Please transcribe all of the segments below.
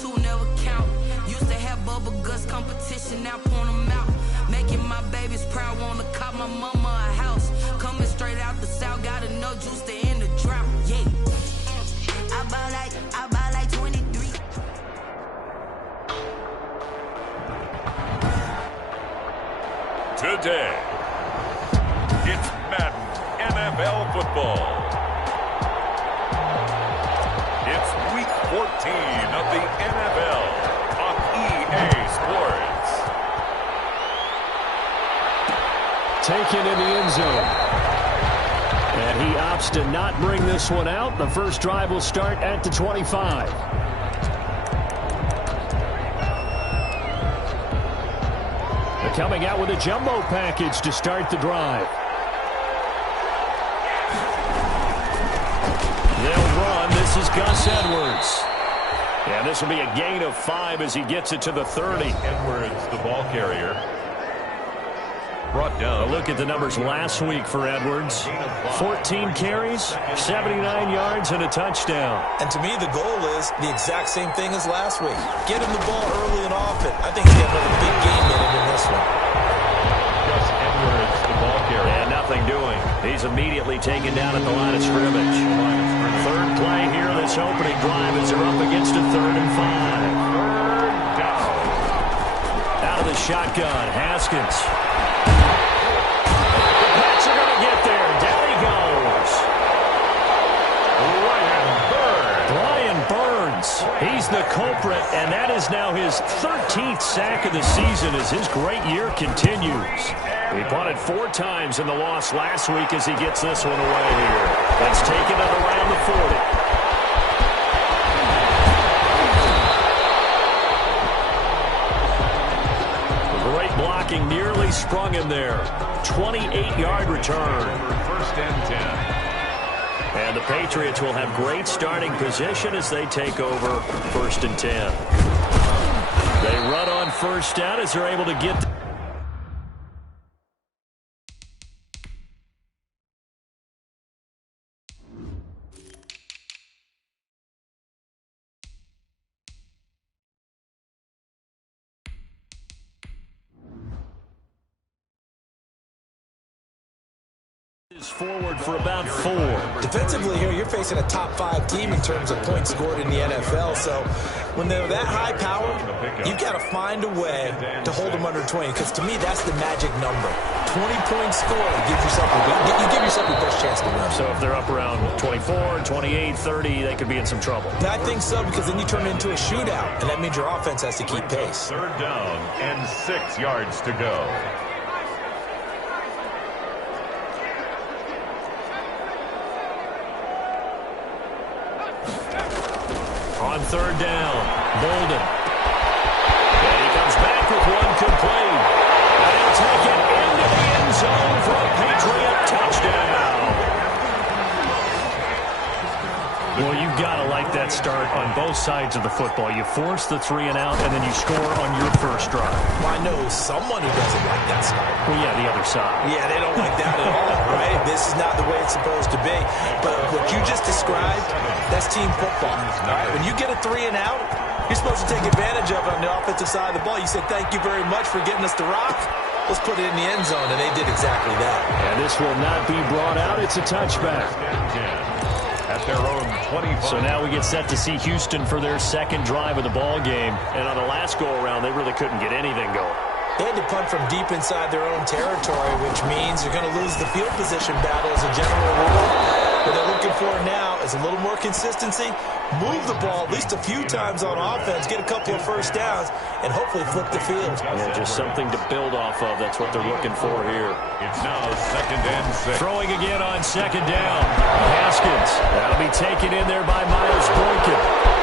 two never count. Used to have bubble guts competition, now point them out. Making my babies proud, wanna cop my mama a house. Coming straight out the south, got enough juice to end the drought. Yeah. I buy like 23. Today, it's Madden NFL football. It's week 14 of the NFL on EA Sports. Taken in the end zone. And he opts to not bring this one out. The first drive will start at the 25. They're coming out with a jumbo package to start the drive. They'll run. This is Gus Edwards. And this will be a gain of 5 as he gets it to the 30. Edwards, the ball carrier. Brought down. A look at the numbers last week for Edwards. 14 carries, 79 yards, and a touchdown. And to me, the goal is the exact same thing as last week. Get him the ball early and often. I think he's got another big game in him in this one. Gus Edwards, the ball carrier. And nothing doing. He's immediately taken down at the line of scrimmage. Third play here, this opening drive as they're up against a 3rd and 5. Third down. Out of the shotgun, Haskins. Are going to get there. Down he goes. Brian Burns. He's the culprit, and that is now his 13th sack of the season as his great year continues. He punted 4 times in the loss last week as he gets this one away here. That's taken it around the 40. Great blocking, nearly sprung him there. 28-yard return. First and 10. And the Patriots will have great starting position as they take over 1st and 10. They run on first down as they're able to get... forward for about 4. Defensively here, you're facing a top 5 team in terms of points scored in the NFL. So when they're that high power, you've got to find a way to hold them under 20. Because to me, that's the magic number. 20 points scored. You give yourself your best chance to win. So if they're up around 24, 28, 30, they could be in some trouble. I think so, because then you turn it into a shootout, and that means your offense has to keep pace. 3rd down and 6 yards to go. On 3rd down, Bolden. And he comes back with one complete. And he'll take it into the end zone for a Patriot touchdown. Well, you've got to like that start on both sides of the football. You force the 3 and out, and then you score on your first drive. Well, I know someone who doesn't like that start. Well, yeah, the other side. Yeah, they don't like that at all, right? This is not the way it's supposed to be. But what you just described, that's team football. All right? When you get a 3 and out, you're supposed to take advantage of it on the offensive side of the ball. You say, thank you very much for getting us the rock. Let's put it in the end zone, and they did exactly that. And this will not be brought out. It's a touchback. At their own 25. So now we get set to see Houston for their 2nd drive of the ball game. And on the last go-around, they really couldn't get anything going. They had to punt from deep inside their own territory, which means you're going to lose the field position battle as a general rule. What they're looking for now is a little more consistency, move the ball at least a few times on offense, get a couple of first downs, and hopefully flip the field. Yeah, just something to build off of. That's what they're looking for here. It's now 2nd and 6. Throwing again on 2nd down. Haskins. That'll be taken in there by Miles Boykin.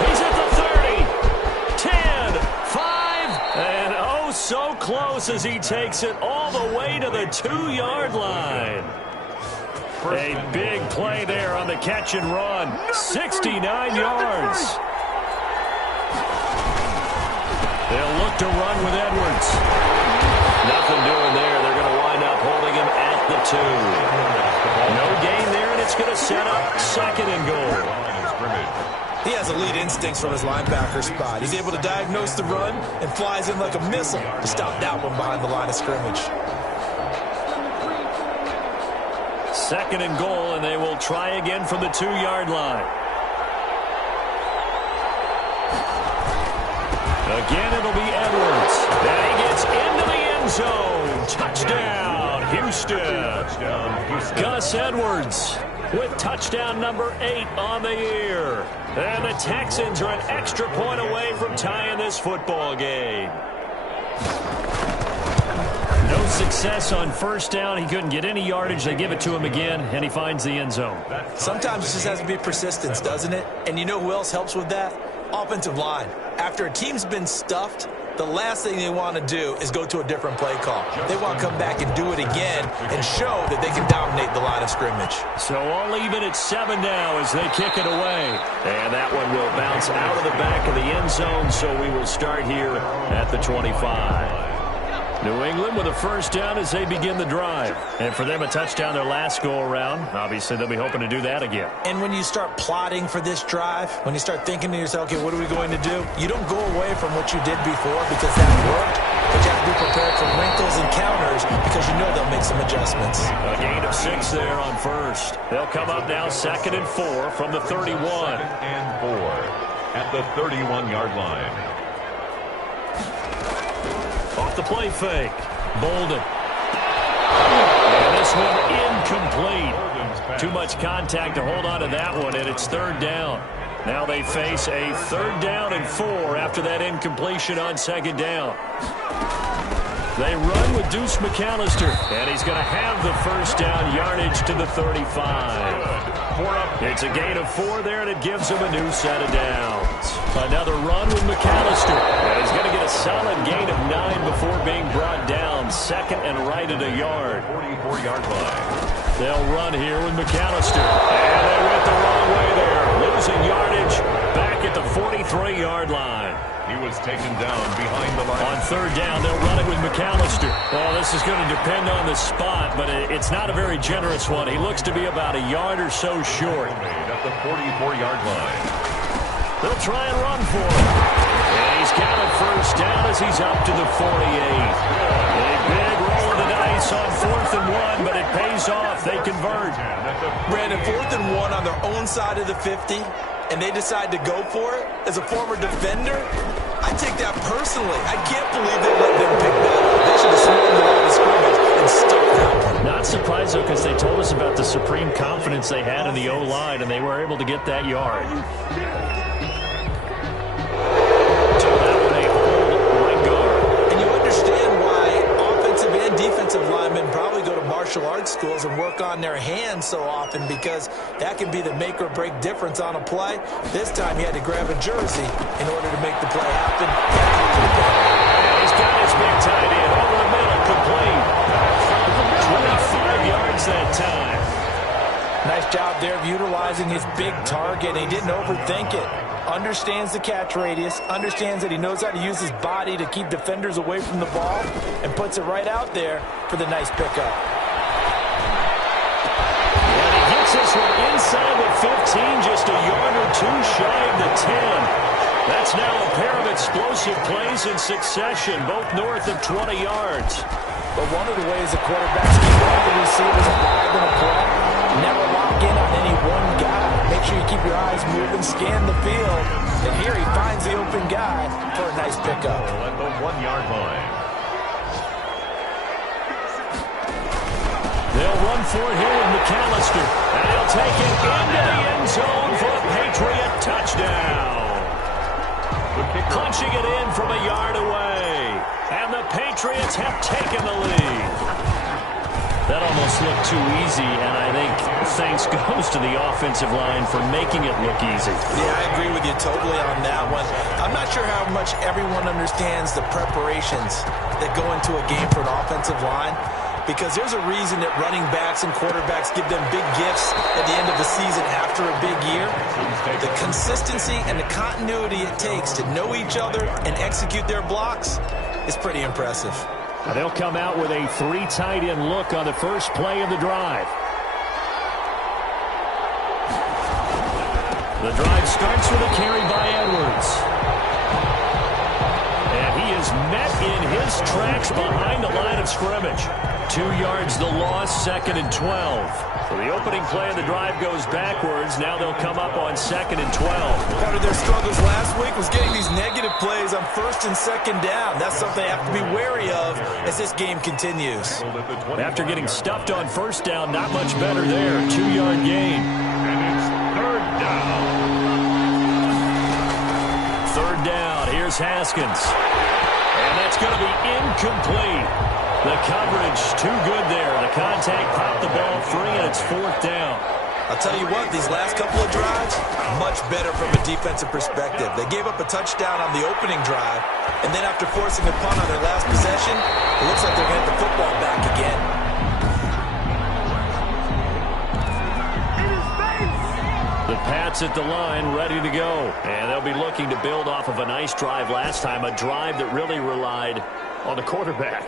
He's at the 30, 10, 5, and oh, so close as he takes it all the way to the 2-yard line. A big play there on the catch and run. 69 yards. They'll look to run with Edwards. Nothing doing there. They're going to wind up holding him at the 2. No gain there, and it's going to set up 2nd and goal. He has elite instincts from his linebacker spot. He's able to diagnose the run and flies in like a missile to stop that one behind the line of scrimmage. 2nd and goal, and they will try again from the 2-yard line. Again, it'll be Edwards. Then he gets into the end zone. Touchdown, Houston. Gus Edwards with touchdown number 8 on the year. And the Texans are an extra point away from tying this football game. No success on 1st down. He couldn't get any yardage. They give it to him again, and he finds the end zone. Sometimes it just has to be persistence, doesn't it? And you know who else helps with that? Offensive line. After a team's been stuffed, the last thing they want to do is go to a different play call. They want to come back and do it again and show that they can dominate the line of scrimmage. So all even at 7 now as they kick it away. And that one will bounce out of the back of the end zone, so we will start here at the 25. New England with a 1st down as they begin the drive. And for them, a touchdown their last go-around. Obviously, they'll be hoping to do that again. And when you start plotting for this drive, when you start thinking to yourself, okay, what are we going to do? You don't go away from what you did before because that worked. But you have to be prepared for wrinkles and counters because you know they'll make some adjustments. A gain of 6 there on 1st. They'll come up now 2nd and 4 from the 31. 2nd and 4 at the 31-yard line. Off the play fake. Bolden. And this one incomplete. Too much contact to hold on to that one, and it's 3rd down. Now they face a 3rd down and 4 after that incompletion on 2nd down. They run with Deuce McAllister, and he's going to have the 1st down yardage to the 35. It's a gain of 4 there, and it gives him a new set of downs. Another run with McAllister, and he's going to get a solid gain of 9 before being brought down. 2nd and right at a yard. 44-yard line. They'll run here with McAllister, and they went the wrong way there. Losing yardage back at the 43-yard line. He was taken down behind the line. On 3rd down, they'll run it with McAllister. Well, this is going to depend on the spot, but it's not a very generous one. He looks to be about a yard or so short. At the 44-yard line. They'll try and run for him. And he's got a 1st down as he's up to the 48. A big roll of the dice on 4th and 1, but it pays off. They convert. Brandon, 4th and 1 on their own side of the 50. And they decide to go for it. As a former defender, I take that personally. I can't believe they let them pick that up. They should have swarmed the line of scrimmage and stuck that one. Not surprised, though, because they told us about the supreme confidence they had in the O-line, and they were able to get that yard. So that one a hold right guard. And you understand why offensive and defensive linemen probably go to martial arts schools and work on their hands so often, because that can be the make or break difference on a play. This time he had to grab a jersey in order to make the play happen. And he's got his big tight end over the middle, complete. 25 yards that time. Nice job there of utilizing his big target. He didn't overthink it. Understands the catch radius, understands that he knows how to use his body to keep defenders away from the ball, and puts it right out there for the nice pickup. This one inside the 15, just a yard or 2 shy of the 10. That's now a pair of explosive plays in succession, both north of 20 yards. But one of the ways the quarterbacks keep all the receivers alive in a play, never lock in on any one guy. Make sure you keep your eyes moving, scan the field. And here he finds the open guy for a nice pickup. At the 1-yard line. They'll run for it here with McAllister. And he'll take it into the end zone for a Patriot touchdown. Punching it in from a yard away. And the Patriots have taken the lead. That almost looked too easy, and I think thanks goes to the offensive line for making it look easy. Yeah, I agree with you totally on that one. I'm not sure how much everyone understands the preparations that go into a game for an offensive line, because there's a reason that running backs and quarterbacks give them big gifts at the end of the season after a big year. The consistency and the continuity it takes to know each other and execute their blocks is pretty impressive. They'll come out with a 3 tight end look on the first play of the drive. The drive starts with a carry by Edwards. And he is met in his tracks behind the line of scrimmage. 2 yards the loss, 2nd and 12. So the opening play of the drive goes backwards. Now they'll come up on 2nd and 12. Part of their struggles last week was getting these negative plays on 1st and 2nd down. That's something they have to be wary of as this game continues. After getting stuffed on 1st down, not much better there. 2-yard gain. And it's 3rd down. 3rd down. Here's Haskins. And that's going to be incomplete. The coverage too good there. The contact popped the ball free, and it's 4th down. I'll tell you what, these last couple of drives, much better from a defensive perspective. They gave up a touchdown on the opening drive, and then after forcing a punt on their last possession, it looks like they're going to get the football back again. The Pats at the line, ready to go. And they'll be looking to build off of a nice drive last time, a drive that really relied on the quarterback.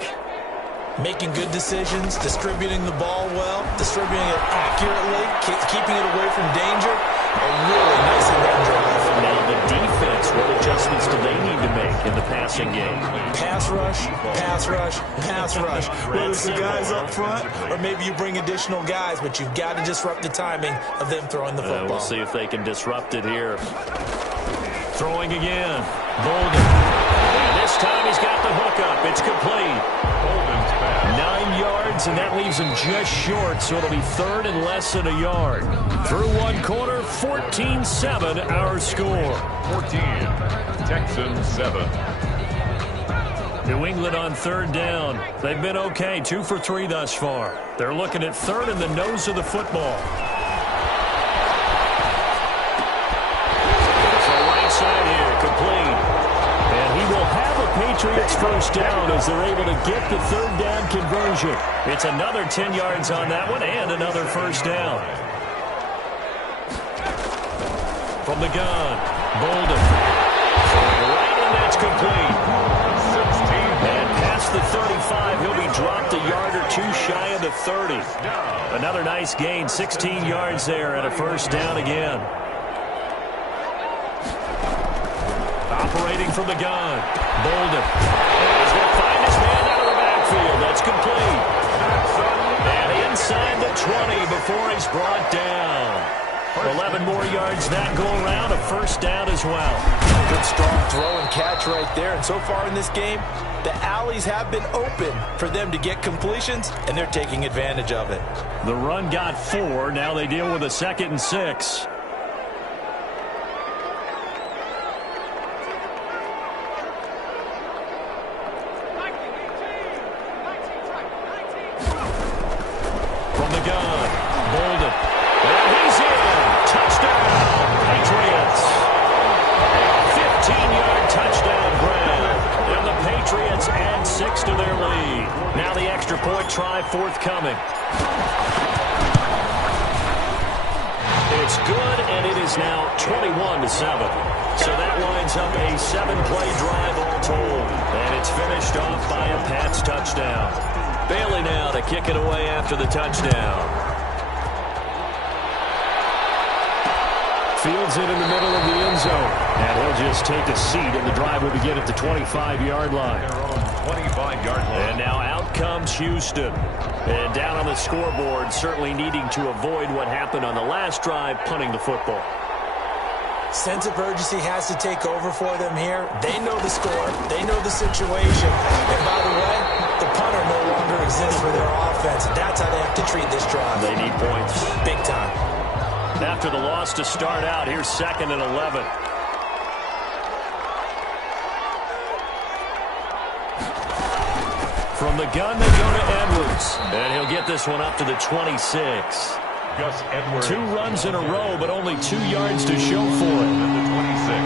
Making good decisions, distributing the ball well, distributing it accurately, keeping it away from danger. A really nicely run drive. Now the defense, what adjustments do they need to make in the passing game? Pass rush, pass rush, pass rush. Whether it's the guys up front or maybe you bring additional guys, but you've got to disrupt the timing of them throwing the football. We'll see if they can disrupt it here. Throwing again. Bolden. And this time he's got the hook up. It's complete. 9 yards, and that leaves him just short, so it'll be 3rd and less than a yard. Through 1 quarter, 14-7 our score. 14, Texans 7. New England on 3rd down. They've been okay, 2 for 3 thus far. They're looking at 3rd in the nose of the football. So right side here, complete. And he will have a Patriots 1st down as they're able to get the 3rd down conversion. It's another 10 yards on that one and another 1st down. From the gun, Bolden. Right, and that's complete. 16. And past the 35, he'll be dropped a yard or 2 shy of the 30. Another nice gain, 16 yards there and a 1st down again. Operating from the gun, Bolden. And he's going to find his man out of the backfield. That's complete. And inside the 20 before he's brought down. 11 more yards that go around, a 1st down as well. Good strong throw and catch right there. And so far in this game, the alleys have been open for them to get completions, and they're taking advantage of it. The run got 4. Now they deal with a 2nd and 6. From the gun, Bolden. And he's in. Touchdown, Patriots. 15-yard touchdown grab. And the Patriots add 6 to their lead. Now the extra point try forthcoming. It's good, and it is now 21-7. So that lines up a 7-play drive all told. And it's finished off by a Pats touchdown. Bailey now to kick it away after the touchdown. Fields it in the middle of the end zone. And he'll just take a seat, and the drive will begin at the 25-yard line. Their own 25-yard line. And now out comes Houston. And down on the scoreboard, certainly needing to avoid what happened on the last drive, punting the football. Sense of urgency has to take over for them here. They know the score. They know the situation. And by the way, the punter no longer exists for their offense. And that's how they have to treat this drive. They need points. Big time. After the loss to start out, here's 2nd and 11. From the gun, they go to Edwards. And he'll get this one up to the 26. Gus Edwards. 2 runs in a row, but only 2 yards to show for it. At the 26.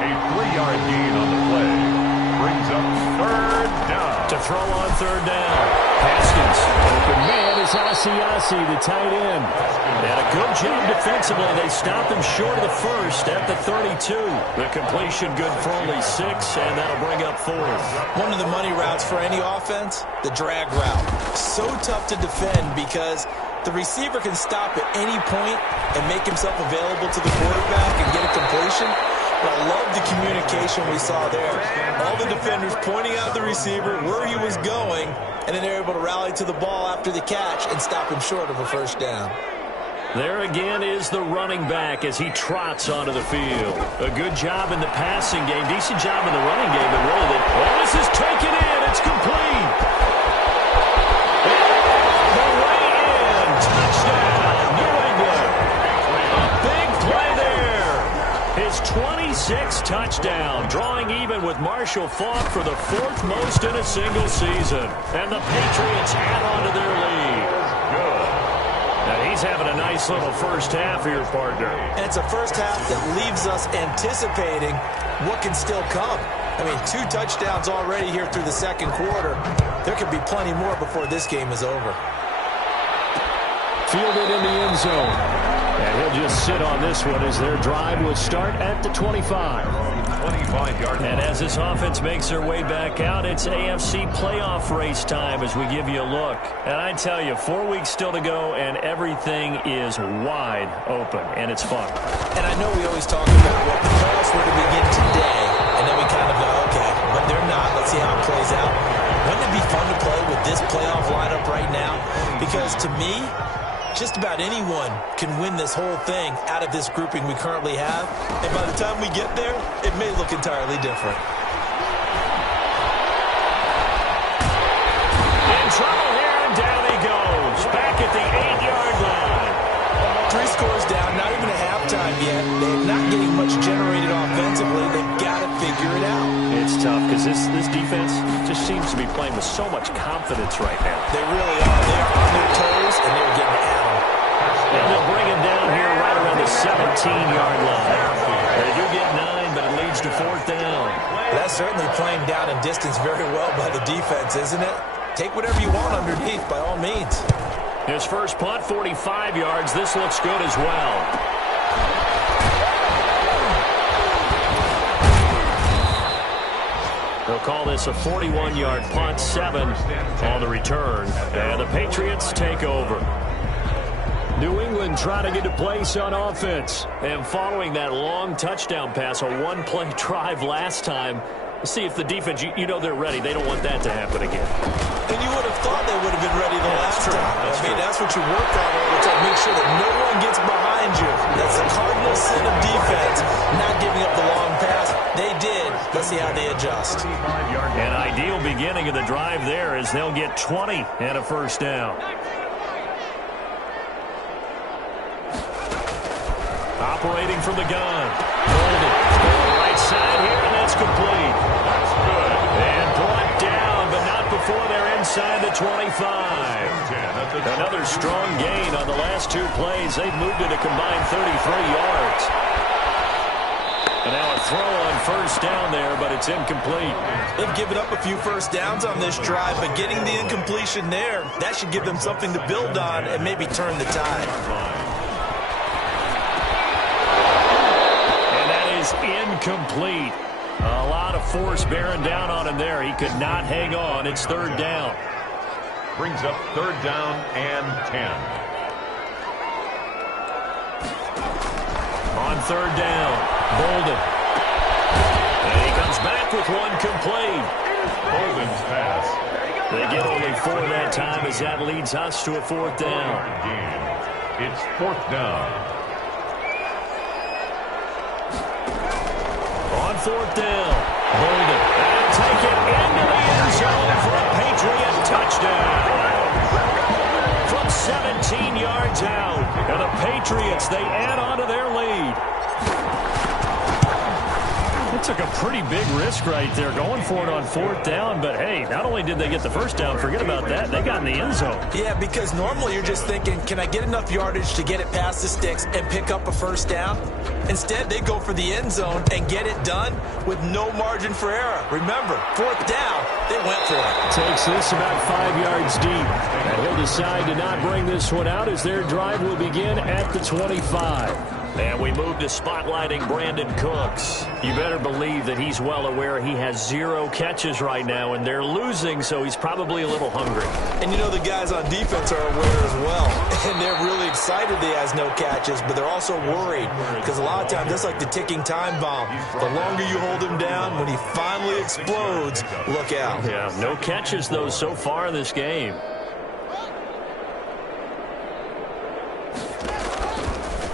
A 3-yard gain on the play. Brings up 3rd down. To throw on 3rd down. Haskins. Open man is Asiasi, the tight end. And a good job defensively. They stopped him short of the 1st at the 32. The completion good for only 6, and that'll bring up 4th. One of the money routes for any offense, the drag route. So tough to defend because The receiver can stop at any point and make himself available to the quarterback and get a completion. But I love the communication we saw there. All the defenders pointing out the receiver, where he was going, and then they're able to rally to the ball after the catch and stop him short of a first down. There again is the running back as he trots onto the field. A good job in the passing game. Decent job in the running game. But really, this is taken in. It's complete. And the way in. Touchdown, New England. A big play there. His 26th touchdown, drawing even with Marshall Faulk for the 4th most in a single season. And the Patriots add on to their lead. Now he's having a nice little first half here, partner. And it's a first half that leaves us anticipating what can still come. I mean, 2 touchdowns already here through the second quarter. There could be plenty more before this game is over. Fielded in the end zone. And he'll just sit on this one as their drive will start at the 25. 25-yard line. And as this offense makes their way back out, it's AFC playoff race time as we give you a look. And I tell you, 4 weeks still to go, and everything is wide open, and it's fun. And I know we always talk about what the playoffs were to begin today, and then we kind of go, okay, but they're not. Let's see how it plays out. Wouldn't it be fun to play with this playoff lineup right now? Because to me, just about anyone can win this whole thing out of this grouping we currently have. And by the time we get there, it may look entirely different. In trouble here, and down he goes. Back at the 8-yard line. 3 scores down, not even a halftime yet. They're not getting much generated offensively. They've got to figure it out. It's tough because this defense just seems to be playing with so much confidence right now. They really are. They are on their toes, and they're getting at them. And they'll bring him down here right around the 17-yard line. They do get 9, but it leads to 4th down. That's certainly playing down in distance very well by the defense, isn't it? Take whatever you want underneath, by all means. His first punt, 45 yards. This looks good as well. They'll call this a 41-yard punt, 7 on the return. And the Patriots take over. New England trying to get to place on offense. And following that long touchdown pass, a one-play drive last time, see if the defense, you know they're ready. They don't want that to happen again. And you would have thought they would have been ready the last time. That's what you work on all the time. Make sure that no one gets behind you. That's the cardinal sin of defense, not giving up the long pass. They did. Let's see how they adjust. An ideal beginning of the drive there as they'll get 20 and a first down. Operating from the gun. Holding. Right side here, and that's complete. That's good. And brought down, but not before they're inside the 25. Another strong gain on the last 2 plays. They've moved it a combined 33 yards. And now a throw on first down there, but it's incomplete. They've given up a few first downs on this drive, but getting the incompletion there, that should give them something to build on and maybe turn the tide. Incomplete. A lot of force bearing down on him there. He could not hang on. It's 3rd down. Brings up 3rd down and 10. On 3rd down, Bolden. And he comes back with one complete. Bolden's pass. They get only 4 that time as that leads us to a 4th down. It's 4th down. On 4th down, Bolden. And take it into the end zone for a Patriot touchdown. From 17 yards out. And the Patriots, they add on to their lead. It took a pretty big risk right there going for it on 4th down. But, hey, not only did they get the first down, forget about that, they got in the end zone. Yeah, because normally you're just thinking, can I get enough yardage to get it past the sticks and pick up a first down? Instead, they go for the end zone and get it done with no margin for error. Remember, 4th down, they went for it. Takes this about 5 yards deep. And he'll decide to not bring this one out as their drive will begin at the 25. And we move to spotlighting Brandon Cooks. You better believe that he's well aware he has 0 catches right now, and they're losing, so he's probably a little hungry. And you know the guys on defense are aware as well. And they're really excited that he has no catches, but they're also worried because a lot of times that's like the ticking time bomb. The longer you hold him down, when he finally explodes, look out. Yeah, no catches, though, so far in this game.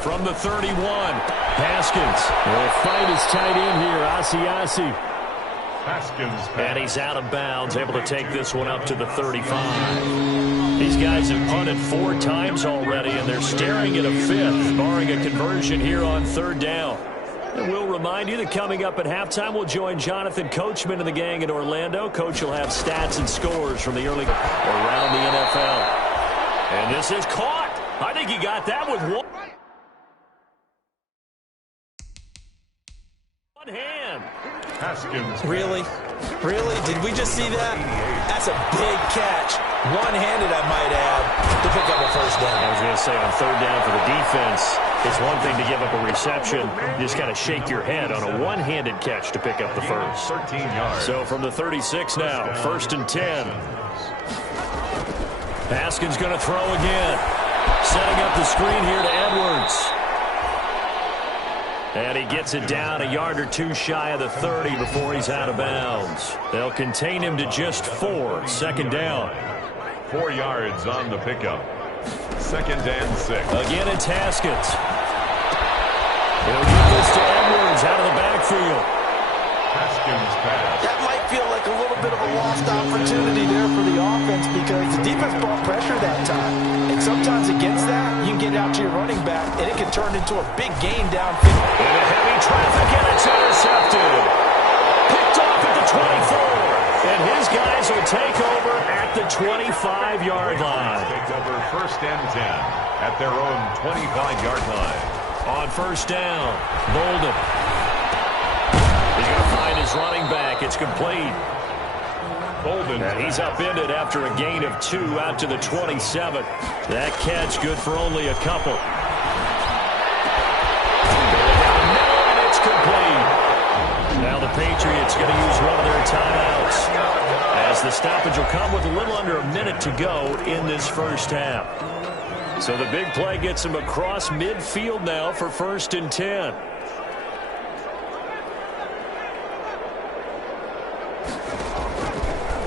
From the 31, Haskins will fight his tight end here, Asiasi. Haskins. And he's out of bounds, able to take this one up to the 35. These guys have punted 4 times already, and they're staring at a 5th, barring a conversion here on 3rd down. And we'll remind you that coming up at halftime, we'll join Jonathan Coachman and the gang in Orlando. Coach will have stats and scores from the early around the NFL. And this is caught. I think he got that with one hand. Haskins. Really? Really? Did we just see that? That's a big catch. One-handed, I might add, to pick up a 1st down. I was going to say, on 3rd down for the defense, it's one thing to give up a reception. You just got to shake your head on a one-handed catch to pick up the 1st. 13 yards. So from the 36 now, 1st and 10. Haskins going to throw again. Setting up the screen here to Edwards. And he gets it down a yard or 2 shy of the 30 before he's out of bounds. They'll contain him to just 4. 2nd down. 4 yards on the pickup. 2nd and 6. Again, it's Haskins. He'll give this to Edwards out of the backfield. Haskins pass. That might feel like a little bit of a lost opportunity there for the offense because the defense brought pressure that time. And sometimes against that, you can get out to your running back, and it can turn into a big gain downfield. Into heavy traffic, and it's intercepted. Picked off at the 24. And his guys will take over at the 25-yard line. Take over 1st and 10 at their own 25-yard line. On 1st down, Bolden. He's going to find his running back. It's complete. Bolden. And he's upended after a gain of 2 out to the 27. That catch good for only a couple. And it's complete. Now the Patriots going to use one of their timeouts, as the stoppage will come with a little under a minute to go in this 1st half. So the big play gets him across midfield now for 1st and 10.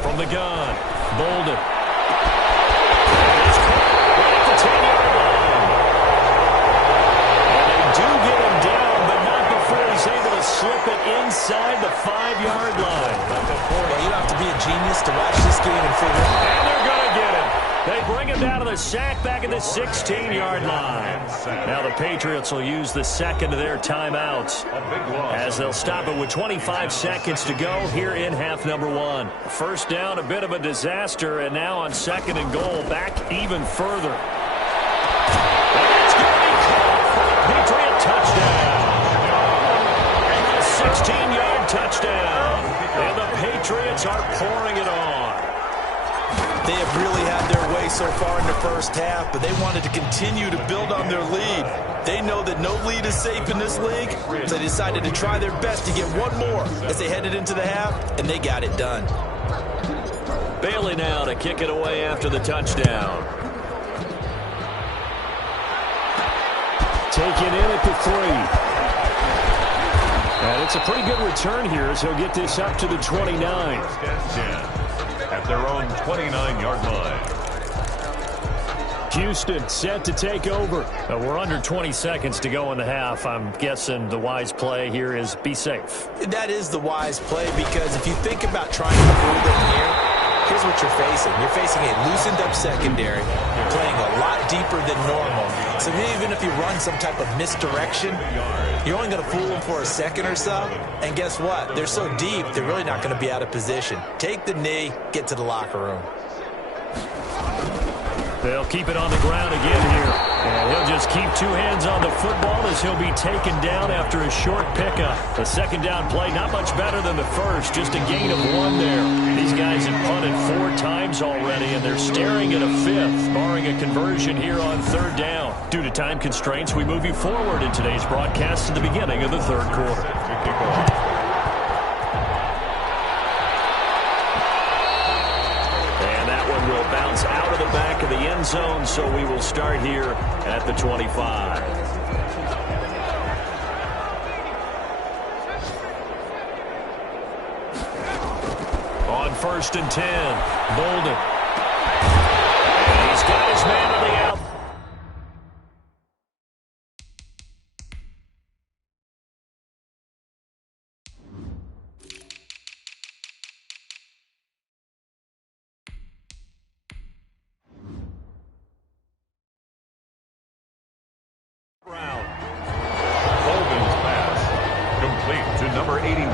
From the gun, Bolden. It's caught right at the 10-yard line. And they do get him down, but not before he's able to slip it inside the 5-yard line. Well, you don't have to be a genius to watch this game and figure out. And they're going to get him. They bring him down to the sack back at the 16-yard line. Now the Patriots will use the 2nd of their timeouts, as they'll stop it with 25 seconds to go here in half number 1. 1st down, a bit of a disaster, and now on 2nd and goal, back even further. And it's going to be caught. Patriot touchdown. A 16-yard touchdown. And the Patriots are pouring it on. They have really had their way so far in the 1st half, but they wanted to continue to build on their lead. They know that no lead is safe in this league, so they decided to try their best to get one more as they headed into the half, and they got it done. Bailey now to kick it away after the touchdown. Taken in at the 3. And it's a pretty good return here as he'll get this up to the 29. 1st and 10 at their own 29-yard line. Houston set to take over. We're under 20 seconds to go in the half. I'm guessing the wise play here is be safe. That is the wise play, because if you think about trying to hold them here, here's what you're facing. You're facing a loosened-up secondary, playing a lot deeper than normal. So even if you run some type of misdirection, you're only going to fool them for a second or so. And guess what? They're so deep, they're really not going to be out of position. Take the knee, get to the locker room. They'll keep it on the ground again here. And he'll just keep two hands on the football as he'll be taken down after a short pickup. The second down play, not much better than the first, just a gain of 1 there. These guys have punted 4 times already, and they're staring at a 5th, barring a conversion here on 3rd down. Due to time constraints, we move you forward in today's broadcast to the beginning of the 3rd quarter. Will bounce out of the back of the end zone, so we will start here at the 25. On 1st and 10, Bolden. And he's got his man on the out. Bolden's pass complete to number 81.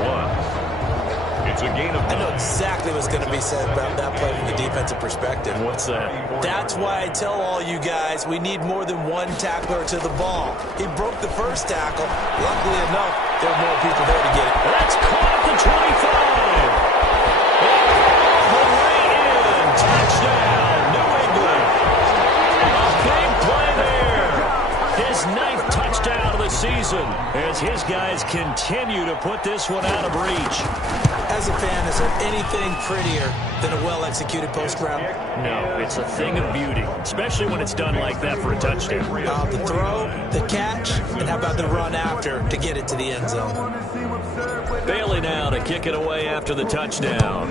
It's a gain of 9. I know exactly what's going to be said about that play from the defensive perspective. What's that? That's why I tell all you guys we need more than one tackler to the ball. He broke the first tackle. Luckily enough, there are more people there to get it. That's caught at the 25. All the way in. Touchdown, New England. A big play there. His 9th touchdown of the season as his guys continue to put this one out of reach. As a fan, is there anything prettier than a well-executed post route? No, it's a thing of beauty, especially when it's done like that for a touchdown. The throw, the catch, and how about the run after to get it to the end zone? Bailey now to kick it away after the touchdown.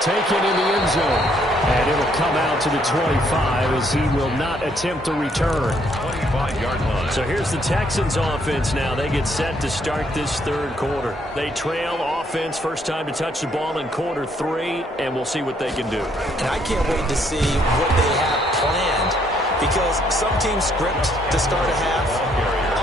Taken in the end zone. And it'll come out to the 25 as he will not attempt a return. 25-yard line. So here's the Texans offense now. They get set to start this 3rd quarter. They trail offense, first time to touch the ball in quarter 3, and we'll see what they can do. And I can't wait to see what they have planned, because some teams script to start a half.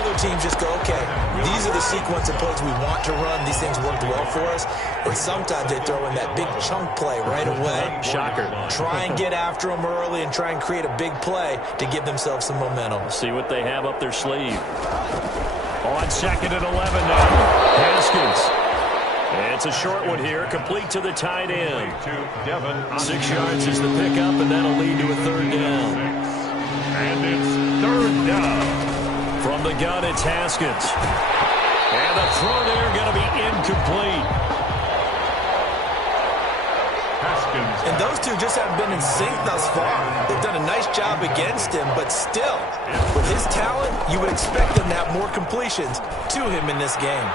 Other teams just go, okay, these are the sequence of plays we want to run. These things worked well for us. And sometimes they throw in that big chunk play right away. Shocker. Try and get after them early and try and create a big play to give themselves some momentum. See what they have up their sleeve. On 2nd and 11 now. Haskins. And it's a short one here, complete to the tight end. 6 yards is the pickup, and that'll lead to a 3rd down. And it's 3rd down. From the gun, it's Haskins. And the throw there going to be incomplete. Haskins. And those two just haven't been in sync thus far. They've done a nice job against him, but still, with his talent, you would expect him to have more completions to him in this game.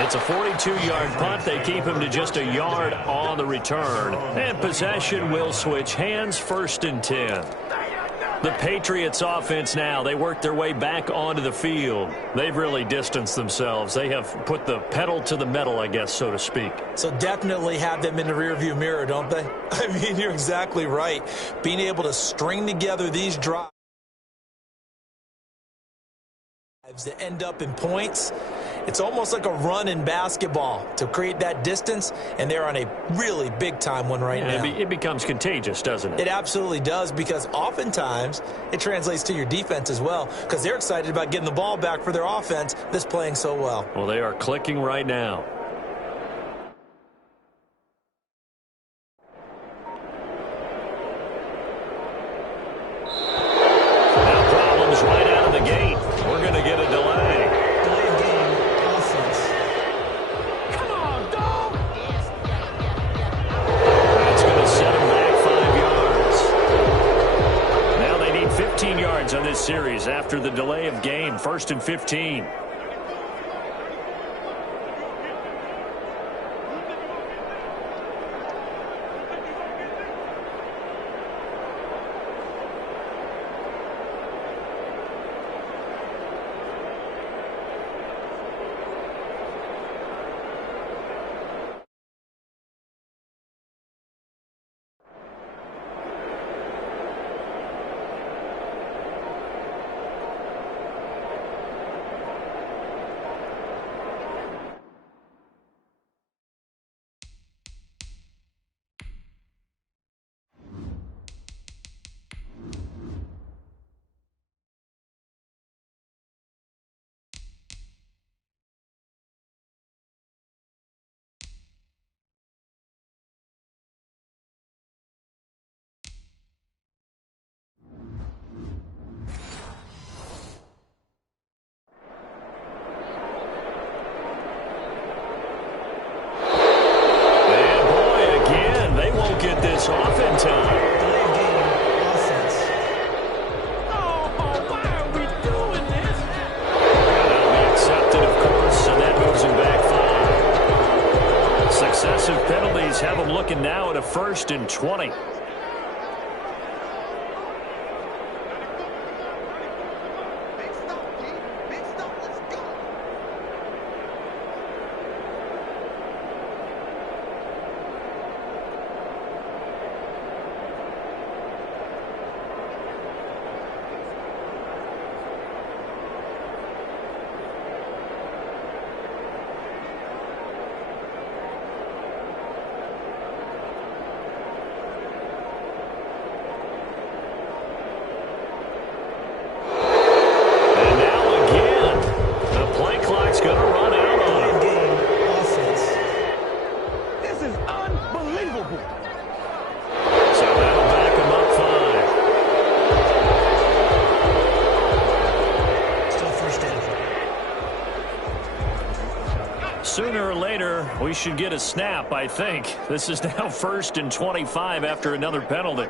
It's a 42-yard punt. They keep him to just a yard on the return. And possession will switch hands, 1st and 10. The Patriots offense now, they work their way back onto the field. They've really distanced themselves. They have put the pedal to the metal, I guess, so to speak. So definitely have them in the rearview mirror, don't they? I mean, you're exactly right. Being able to string together these drives that end up in points, it's almost like a run in basketball to create that distance, and they're on a really big-time one right now. It becomes contagious, doesn't it? It absolutely does, because oftentimes it translates to your defense as well, because they're excited about getting the ball back for their offense that's playing so well. Well, they are clicking right now. Now problems right out of the gate. We're going to get a delay. Delayed game, offense. Come on, dog! That's going to set them back 5 yards. Now they need 15 yards on this series after the delay of game. 1st and 15. them looking now at a 1st and 20. Sooner or later, we should get a snap, I think. This is now 1st and 25 after another penalty.